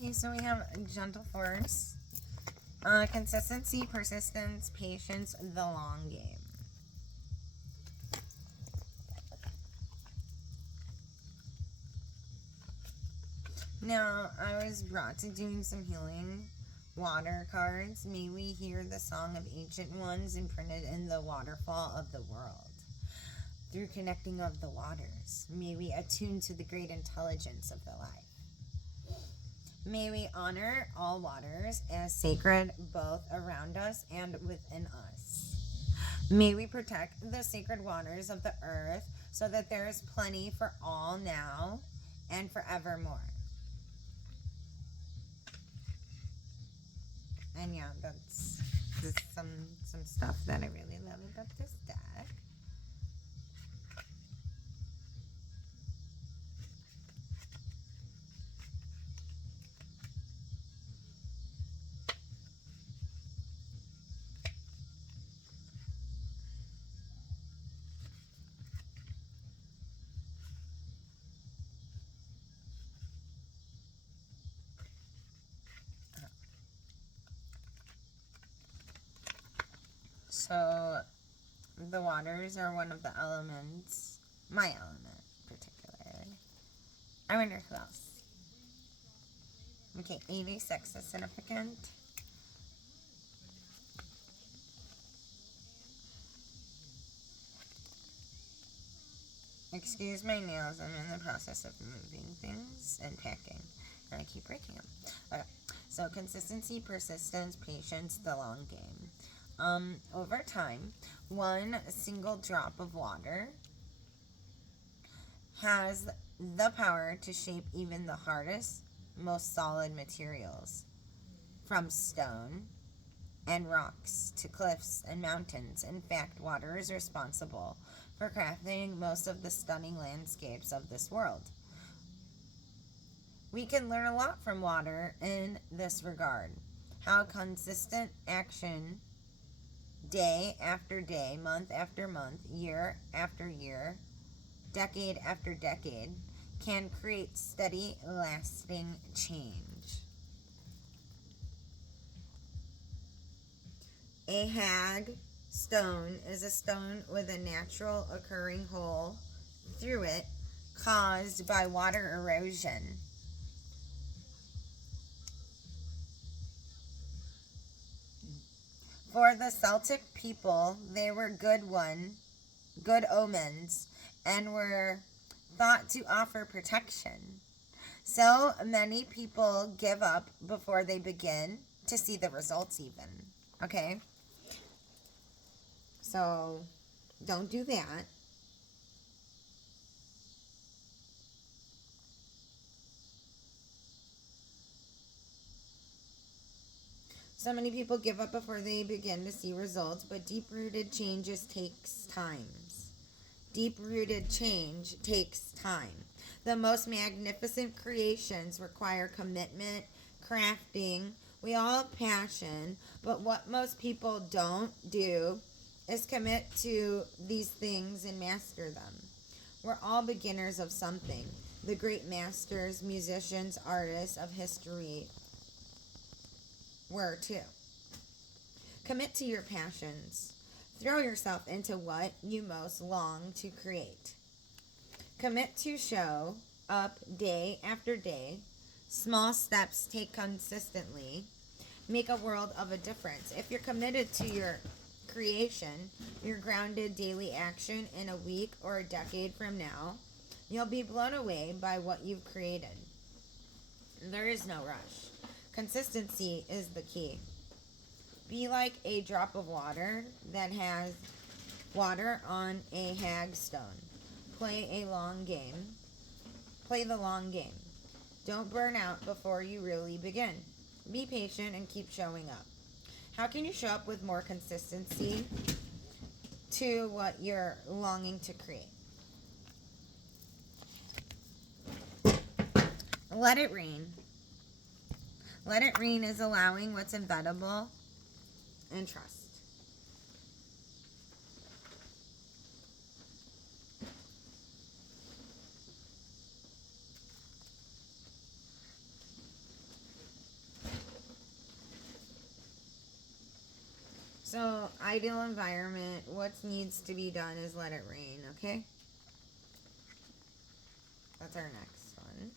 Okay, so we have gentle force, consistency, persistence, patience, the long game. Now, I was brought to doing some healing water cards. May we hear the song of ancient ones imprinted in the waterfall of the world. Through connecting of the waters, may we attune to the great intelligence of the life. May we honor all waters as sacred both around us and within us. May we protect the sacred waters of the earth so that there is plenty for all now and forevermore. And yeah, that's just some stuff that I really love about this deck. So the waters are one of the elements, my element particularly. I wonder who else. Okay, 86 is significant. Excuse my nails, I'm in the process of moving things and packing, and I keep breaking them. Okay, so consistency, persistence, patience, the long game. Over time, one single drop of water has the power to shape even the hardest, most solid materials, from stone and rocks to cliffs and mountains. In fact, water is responsible for crafting most of the stunning landscapes of this world. We can learn a lot from water in this regard. How consistent action, day after day, month after month, year after year, decade after decade, can create steady, lasting change. A hag stone is a stone with a natural occurring hole through it caused by water erosion. For the Celtic people, they were good omens, and were thought to offer protection. So many people give up before they begin to see the results even. Okay? So don't do that. So many people give up before they begin to see results, but deep-rooted changes takes time. Deep-rooted change takes time. The most magnificent creations require commitment, crafting. We all have passion, but what most people don't do is commit to these things and master them. We're all beginners of something. The great masters, musicians, artists of history were too. Commit to your passions. Throw yourself into what you most long to create. Commit to show up day after day. Small steps take consistently. Make a world of a difference. If you're committed to your creation, your grounded daily action in a week or a decade from now, you'll be blown away by what you've created. There is no rush. Consistency is the key. Be like a drop of water that has water on a hag stone. Play the long game. Don't burn out before you really begin. Be patient and keep showing up. How can you show up with more consistency to what you're longing to create? Let it rain. Let it rain is allowing what's inevitable and trust. So, ideal environment, what needs to be done is let it rain, okay? That's our next one.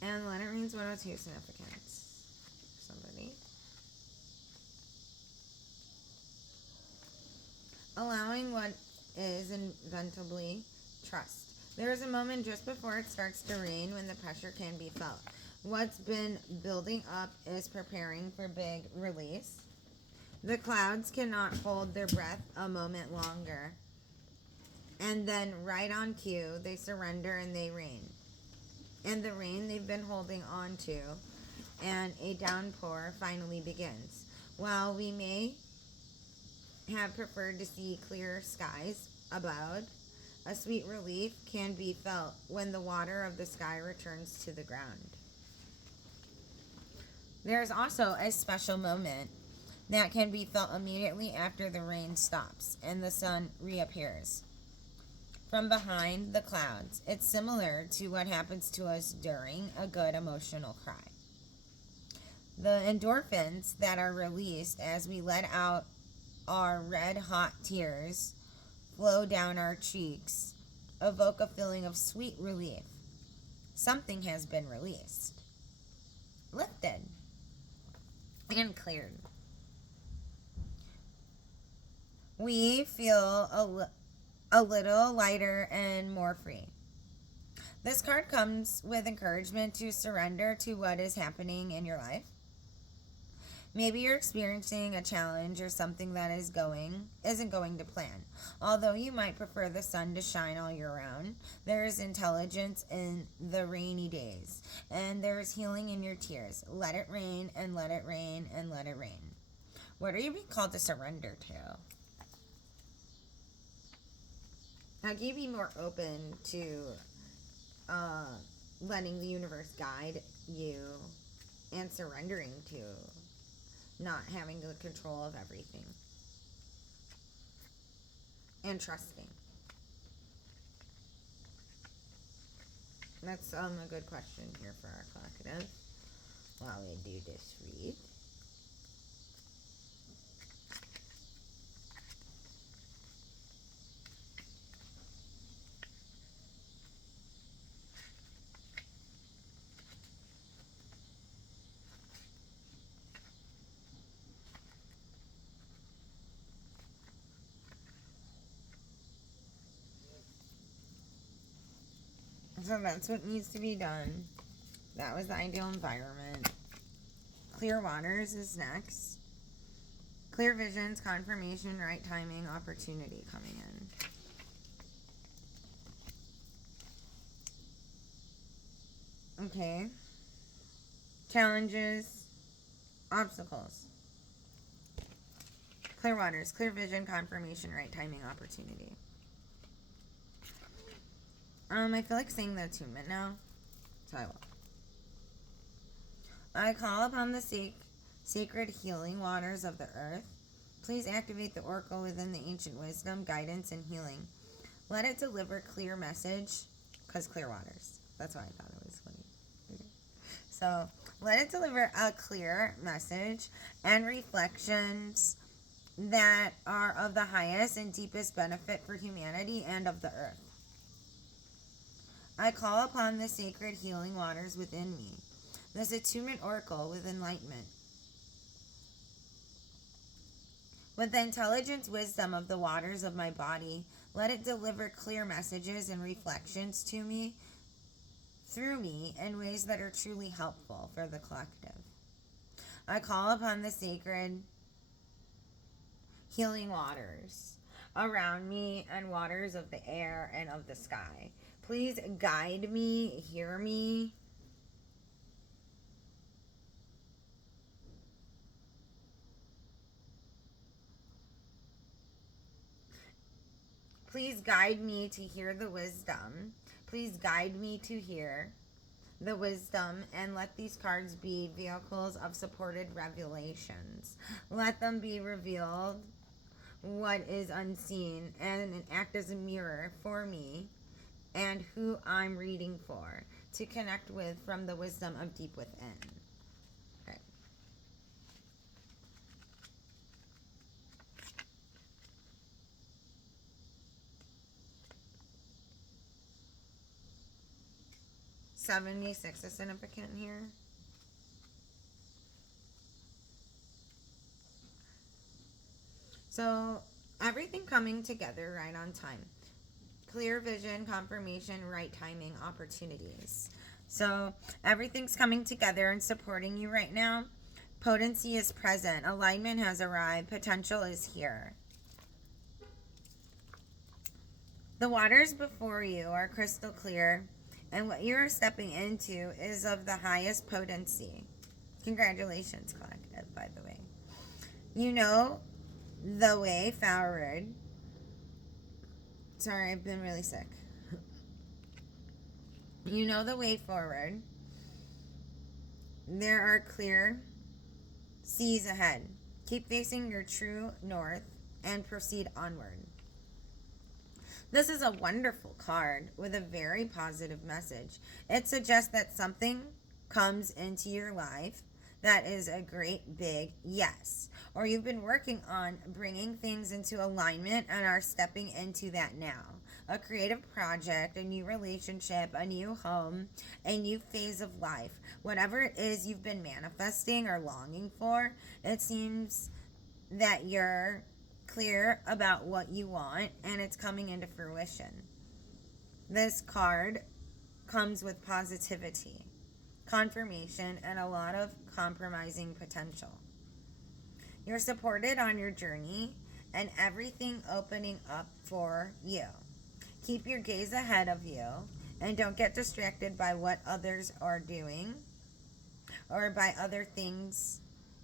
And let it rain's 102 significance. Somebody. Allowing what is inevitably trust. There is a moment just before it starts to rain when the pressure can be felt. What's been building up is preparing for big release. The clouds cannot hold their breath a moment longer. And then, right on cue, they surrender and they rain. And the rain they've been holding on to, and a downpour finally begins. While we may have preferred to see clear skies above, a sweet relief can be felt when the water of the sky returns to the ground. There is also a special moment that can be felt immediately after the rain stops and the sun reappears from behind the clouds. It's similar to what happens to us during a good emotional cry. The endorphins that are released as we let out our red hot tears flow down our cheeks evoke a feeling of sweet relief. Something has been released, lifted, and cleared. We feel a little lighter and more free. This card comes with encouragement to surrender to what is happening in your life. Maybe you're experiencing a challenge or something that isn't going to plan. Although you might prefer the sun to shine all year round, there is intelligence in the rainy days, and there is healing in your tears. Let it rain and let it rain and let it rain. What are you being called to surrender to? How can you be more open to letting the universe guide you and surrendering to not having the control of everything and trusting? That's a good question here for our collective while we do this read. So that's what needs to be done. That was the ideal environment. Clear waters is next. Clear visions, confirmation, right timing, opportunity coming in. Okay. Challenges, obstacles. Clear waters, clear vision, confirmation, right timing, opportunity. I feel like saying the attunement now, so I will. I call upon the sacred healing waters of the earth. Please activate the oracle within the ancient wisdom, guidance, and healing. Let it deliver clear message, because clear waters. That's why I thought it was funny. Okay. So, let it deliver a clear message and reflections that are of the highest and deepest benefit for humanity and of the earth. I call upon the sacred healing waters within me, this attunement oracle with enlightenment. With the intelligent wisdom of the waters of my body, let it deliver clear messages and reflections to me, through me, in ways that are truly helpful for the collective. I call upon the sacred healing waters around me and waters of the air and of the sky. Please guide me, hear me. Please guide me to hear the wisdom. Please guide me to hear the wisdom, and let these cards be vehicles of supported revelations. Let them be revealed what is unseen and act as a mirror for me and who I'm reading for to connect with from the wisdom of deep within. Okay. $76 is significant here. So everything coming together right on time. Clear vision, confirmation, right timing, opportunities. So everything's coming together and supporting you right now. Potency is present. Alignment has arrived. Potential is here. The waters before you are crystal clear, and what you are stepping into is of the highest potency. Congratulations, collective, by the way. You know the way forward. Sorry, I've been really sick. You know the way forward. There are clear seas ahead. Keep facing your true north and proceed onward. This is a wonderful card with a very positive message. It suggests that something comes into your life that is a great big yes. Or you've been working on bringing things into alignment and are stepping into that now. A creative project, a new relationship, a new home, a new phase of life. Whatever it is you've been manifesting or longing for, it seems that you're clear about what you want and it's coming into fruition. This card comes with positivity, confirmation, and a lot of compromising potential. You're supported on your journey and everything opening up for you. Keep your gaze ahead of you and don't get distracted by what others are doing or by other things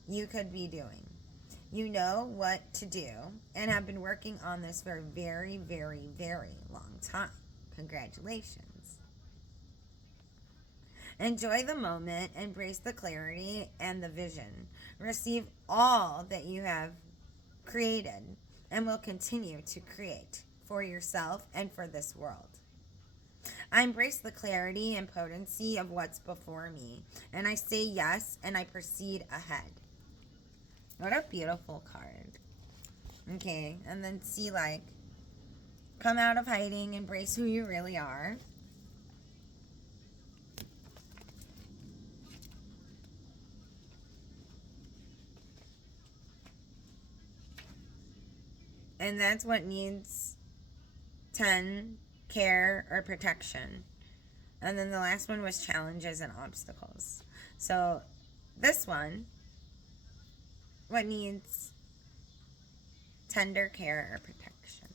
you could be doing. You know what to do and have been working on this for a very, very, very long time. Congratulations. Enjoy the moment, embrace the clarity and the vision. Receive all that you have created and will continue to create for yourself and for this world. I embrace the clarity and potency of what's before me, and I say yes and I proceed ahead. What a beautiful card. Okay, and then see, like, come out of hiding, embrace who you really are. And that's what needs 10, care or protection. And then the last one was challenges and obstacles. So this one, what needs tender care or protection.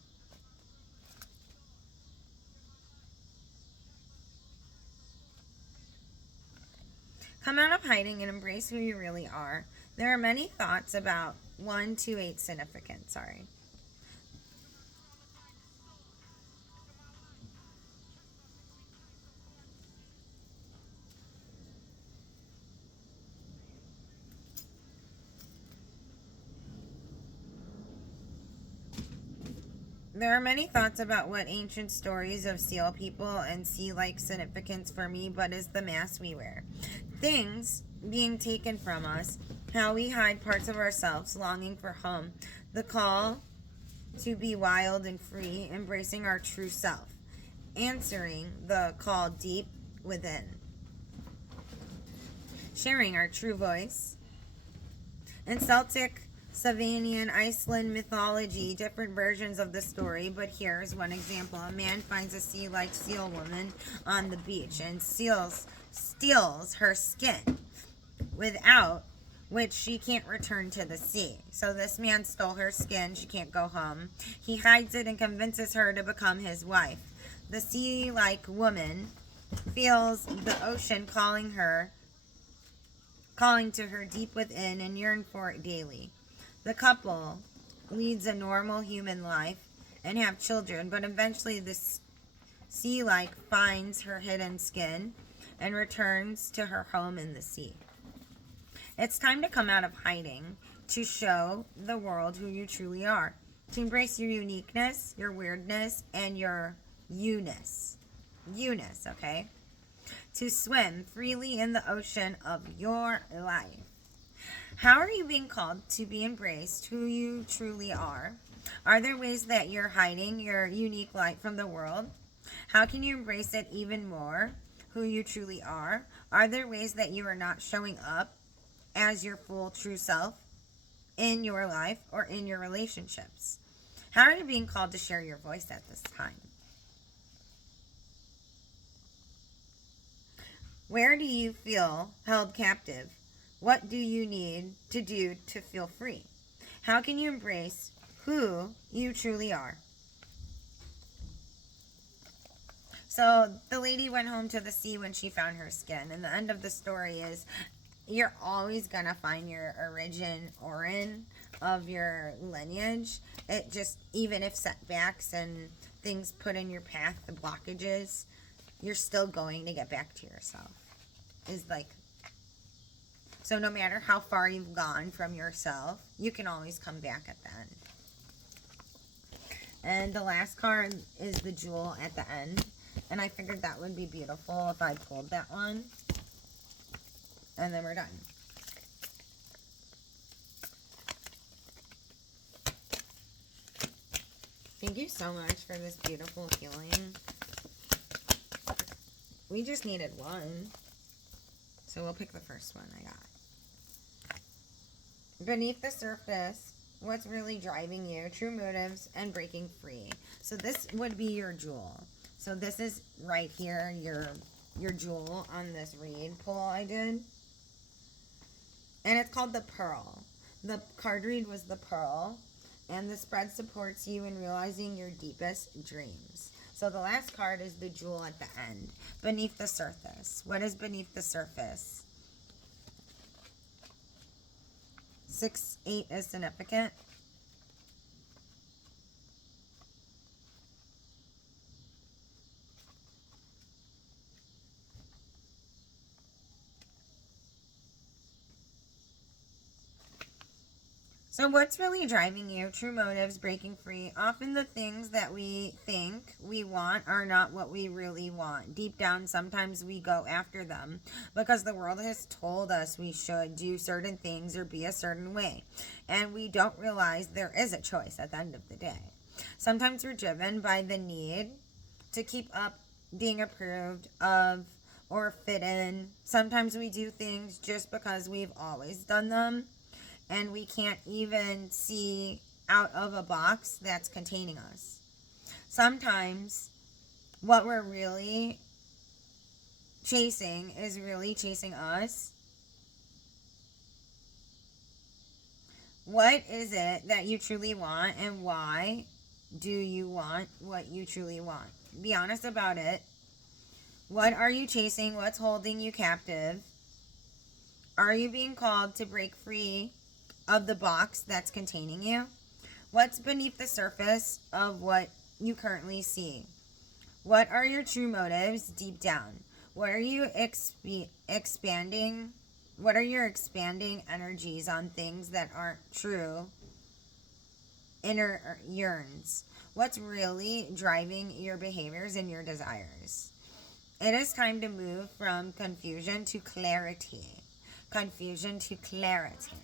Come out of hiding and embrace who you really are. There are many thoughts about 128 significance. Sorry. There are many thoughts about what ancient stories of seal people and sea-like significance for me, but is the mask we wear. Things being taken from us, how we hide parts of ourselves, longing for home, the call to be wild and free, embracing our true self, answering the call deep within, sharing our true voice. In Celtic, Savanian, Iceland mythology, different versions of the story, but here's one example. A man finds a sea-like seal woman on the beach and steals her skin, without which she can't return to the sea. So this man stole her skin. She can't go home. He hides it and convinces her to become his wife. The sea-like woman feels the ocean calling to her deep within and yearn for it daily. The couple leads a normal human life and have children, but eventually this sea-like finds her hidden skin and returns to her home in the sea. It's time to come out of hiding, to show the world who you truly are, to embrace your uniqueness, your weirdness, and your you-ness. you-ness, okay? To swim freely in the ocean of your life. How are you being called to be embraced who you truly are? Are there ways that you're hiding your unique light from the world? How can you embrace it even more, who you truly are? Are there ways that you are not showing up as your full true self in your life or in your relationships? How are you being called to share your voice at this time? Where do you feel held captive? What do you need to do to feel free? How can you embrace who you truly are? So the lady went home to the sea when she found her skin. And the end of the story is you're always going to find your origin of your lineage. It just, even if setbacks and things put in your path, the blockages, you're still going to get back to yourself. Is like, so no matter how far you've gone from yourself, you can always come back at the end. And the last card is the jewel at the end. And I figured that would be beautiful if I pulled that one. And then we're done. Thank you so much for this beautiful healing. We just needed one. So we'll pick the first one I got. Beneath the surface, what's really driving you, true motives, and breaking free. So this would be your jewel. So this is right here, your jewel on this read pull I did. And it's called the Pearl. The card read was the Pearl. And the spread supports you in realizing your deepest dreams. So the last card is the jewel at the end. Beneath the surface. What is beneath the surface? 6-8 is significant. So what's really driving you? True motives, breaking free. Often the things that we think we want are not what we really want. Deep down, sometimes we go after them because the world has told us we should do certain things or be a certain way. And we don't realize there is a choice at the end of the day. Sometimes we're driven by the need to keep up being approved of or fit in. Sometimes we do things just because we've always done them. And we can't even see out of a box that's containing us. Sometimes what we're really chasing is really chasing us. What is it that you truly want, and why do you want what you truly want? Be honest about it. What are you chasing? What's holding you captive? Are you being called to break free of the box that's containing you? What's beneath the surface of what you currently see? What are your true motives deep down? What are you expanding? What are your expanding energies on things that aren't true inner yearns? What's really driving your behaviors and your desires? It is time to move from confusion to clarity. Confusion to clarity.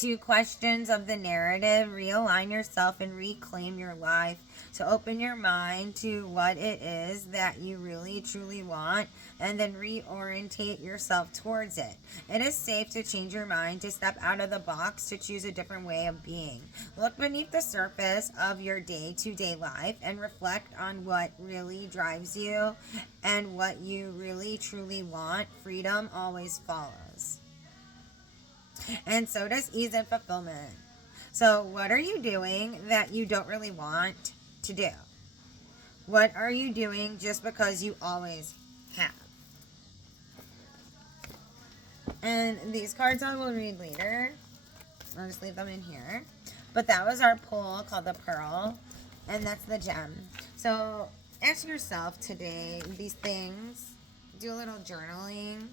To questions of the narrative, realign yourself and reclaim your life. To open your mind to what it is that you really truly want, and then reorientate yourself towards it. It is safe to change your mind, to step out of the box, to choose a different way of being. Look beneath the surface of your day-to-day life and reflect on what really drives you and what you really truly want. Freedom always follows. And so does ease and fulfillment. So what are you doing that you don't really want to do? What are you doing just because you always have? And these cards I will read later. I'll just leave them in here. But that was our pull called the Pearl. And that's the gem. So ask yourself today these things. Do a little journaling.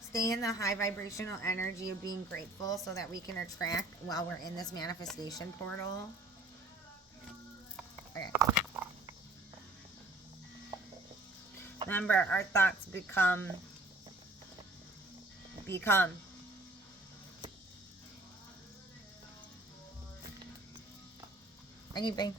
Stay in the high vibrational energy of being grateful so that we can attract while we're in this manifestation portal. Okay. Remember, our thoughts become anything.